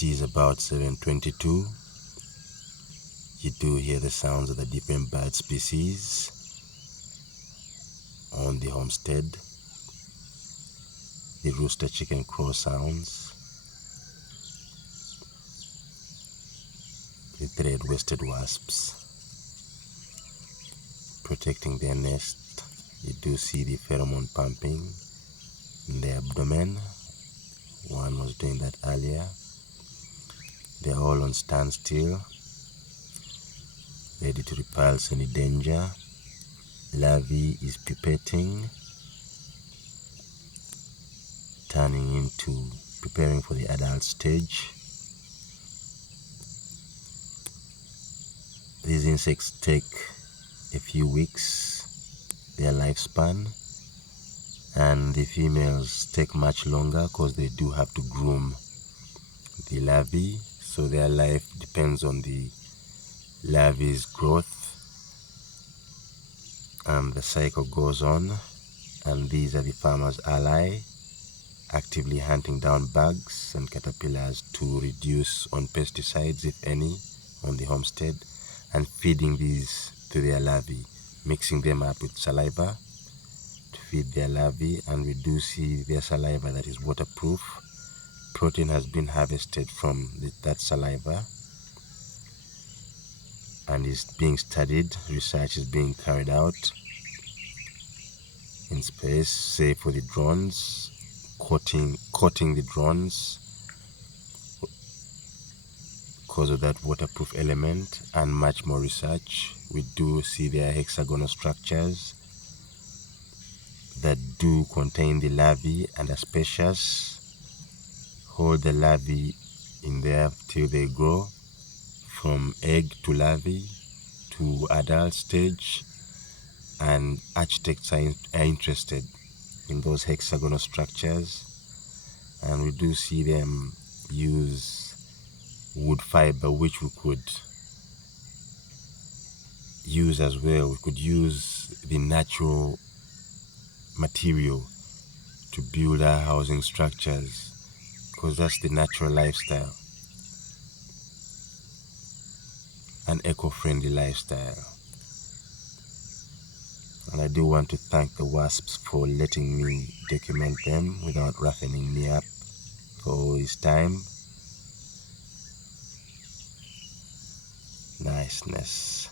It is about 7:22. You do hear the sounds of the different bird species on the homestead. The rooster, chicken, crow sounds. The thread-waisted wasps protecting their nest. You do see the pheromone pumping in the abdomen. One was doing that earlier. They're all on standstill, ready to repulse any danger. Larvae is pipetting, turning into preparing for the adult stage. These insects take a few weeks, their lifespan, and the females take much longer because they do have to groom the larvae, so their life depends on the larvae's growth, and the cycle goes on. And these are the farmer's ally, actively hunting down bugs and caterpillars to reduce on pesticides, if any, on the homestead, and feeding these to their larvae, mixing them up with saliva to feed their larvae. And we do see their saliva that is waterproof. Protein has been harvested from that saliva and is being studied. Research is being carried out in space, say for the drones, coating the drones because of that waterproof element, and much more research. We do see their hexagonal structures that do contain the larvae and are spacious, hold the larvae in there till they grow from egg to larvae to adult stage. And architects are interested in those hexagonal structures, and we do see them use wood fiber, which we could use as well. We could use the natural material to build our housing structures, because that's the natural lifestyle, an eco-friendly lifestyle. And I do want to thank the wasps for letting me document them without roughening me up for all this time. Niceness.